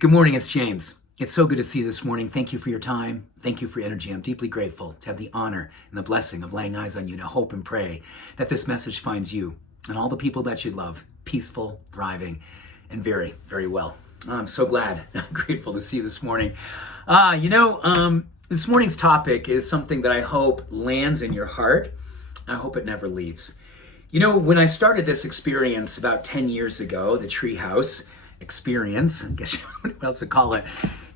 Good morning, it's James. It's so good to see you this morning. Thank you for your time. Thank you for your energy. I'm deeply grateful to have the honor and the blessing of laying eyes on you, to hope and pray that this message finds you and all the people that you love peaceful, thriving, and very, very well. I'm so glad, grateful to see you this morning. This morning's topic is something that I hope lands in your heart. I hope it never leaves. When I started this experience about 10 years ago, the Treehouse Experience, I guess what else to call it,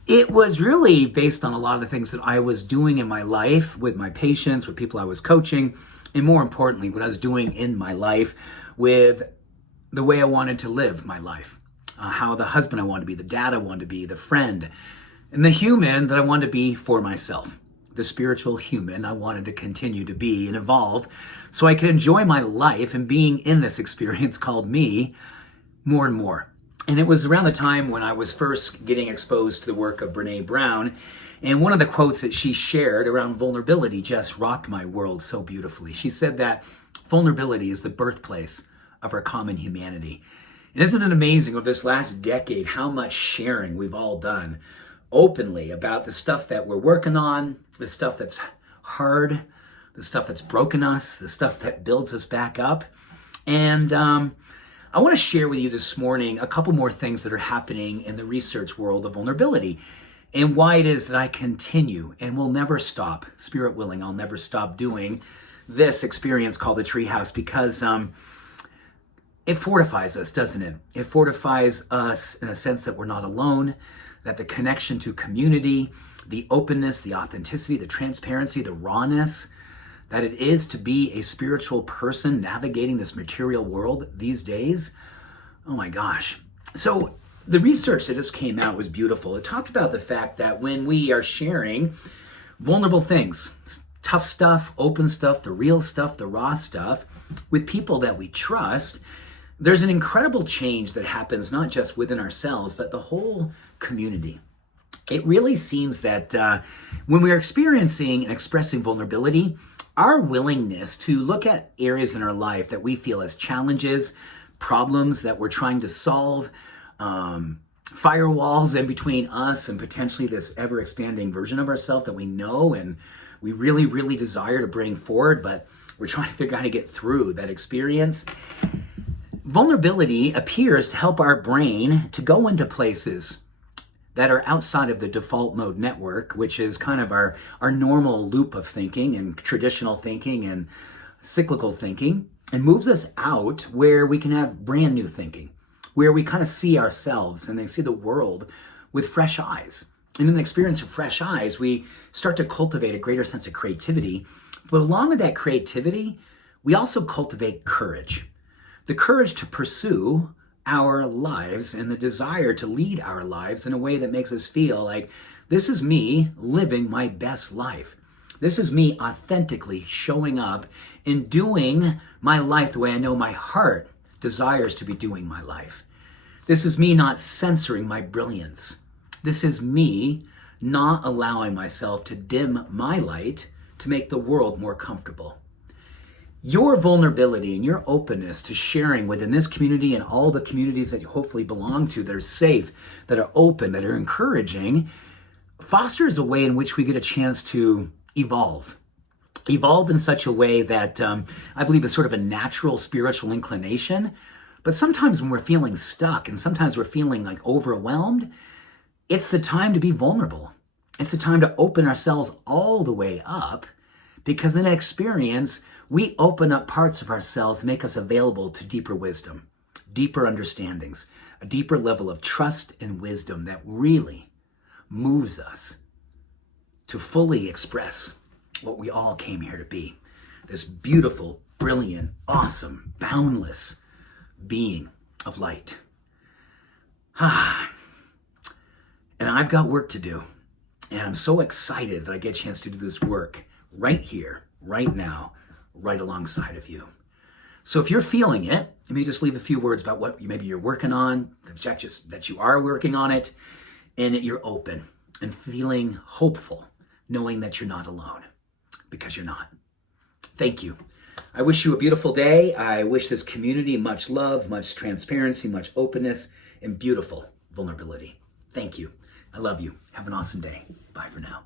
it was really based on a lot of the things that I was doing in my life with my patients, with people I was coaching, and more importantly, what I was doing in my life with the way I wanted to live my life, how the husband I wanted to be, the dad I wanted to be, the friend, and the human that I wanted to be for myself, the spiritual human I wanted to continue to be and evolve so I could enjoy my life and being in this experience called me more and more. And it was around the time when I was first getting exposed to the work of Brene Brown. And one of the quotes that she shared around vulnerability just rocked my world so beautifully. She said that vulnerability is the birthplace of our common humanity. And isn't it amazing over this last decade how much sharing we've all done openly about the stuff that we're working on, the stuff that's hard, the stuff that's broken us, the stuff that builds us back up. And I want to share with you this morning a couple more things that are happening in the research world of vulnerability and why it is that I continue and will never stop, spirit willing, I'll never stop doing this experience called the Treehouse because it fortifies us, doesn't it? It fortifies us in a sense that we're not alone, that the connection to community, the openness, the authenticity, the transparency, the rawness, that it is to be a spiritual person navigating this material world these days. Oh my gosh. So the research that just came out was beautiful. It talked about the fact that when we are sharing vulnerable things, tough stuff, open stuff, the real stuff, the raw stuff, with people that we trust, there's an incredible change that happens not just within ourselves, but the whole community. It really seems that when we're experiencing and expressing vulnerability, our willingness to look at areas in our life that we feel as challenges, problems that we're trying to solve, firewalls in between us and potentially this ever-expanding version of ourselves that we know and we really, really desire to bring forward, but we're trying to figure out how to get through that experience. Vulnerability appears to help our brain to go into places that are outside of the default mode network, which is kind of our normal loop of thinking and traditional thinking and cyclical thinking, and moves us out where we can have brand new thinking, where we kind of see ourselves and they see the world with fresh eyes. And in the experience of fresh eyes, we start to cultivate a greater sense of creativity. But along with that creativity, we also cultivate courage. The courage to pursue our lives and the desire to lead our lives in a way that makes us feel like this is me living my best life. This is me authentically showing up and doing my life the way I know my heart desires to be doing my life. This is me not censoring my brilliance. This is me not allowing myself to dim my light to make the world more comfortable. Your vulnerability and your openness to sharing within this community and all the communities that you hopefully belong to that are safe, that are open, that are encouraging, fosters a way in which we get a chance to evolve. Evolve in such a way that I believe is sort of a natural spiritual inclination. But sometimes when we're feeling stuck and sometimes we're feeling like overwhelmed, it's the time to be vulnerable. It's the time to open ourselves all the way up, because in that experience, we open up parts of ourselves, make us available to deeper wisdom, deeper understandings, a deeper level of trust and wisdom that really moves us to fully express what we all came here to be. This beautiful, brilliant, awesome, boundless being of light. And I've got work to do. And I'm so excited that I get a chance to do this work right here, right now, right alongside of you. So if you're feeling it, let me just leave a few words about what maybe you're working on, that you are working on it, and that you're open and feeling hopeful, knowing that you're not alone, because you're not. Thank you. I wish you a beautiful day. I wish this community much love, much transparency, much openness, and beautiful vulnerability. Thank you. Thank you. I love you. Have an awesome day. Bye for now.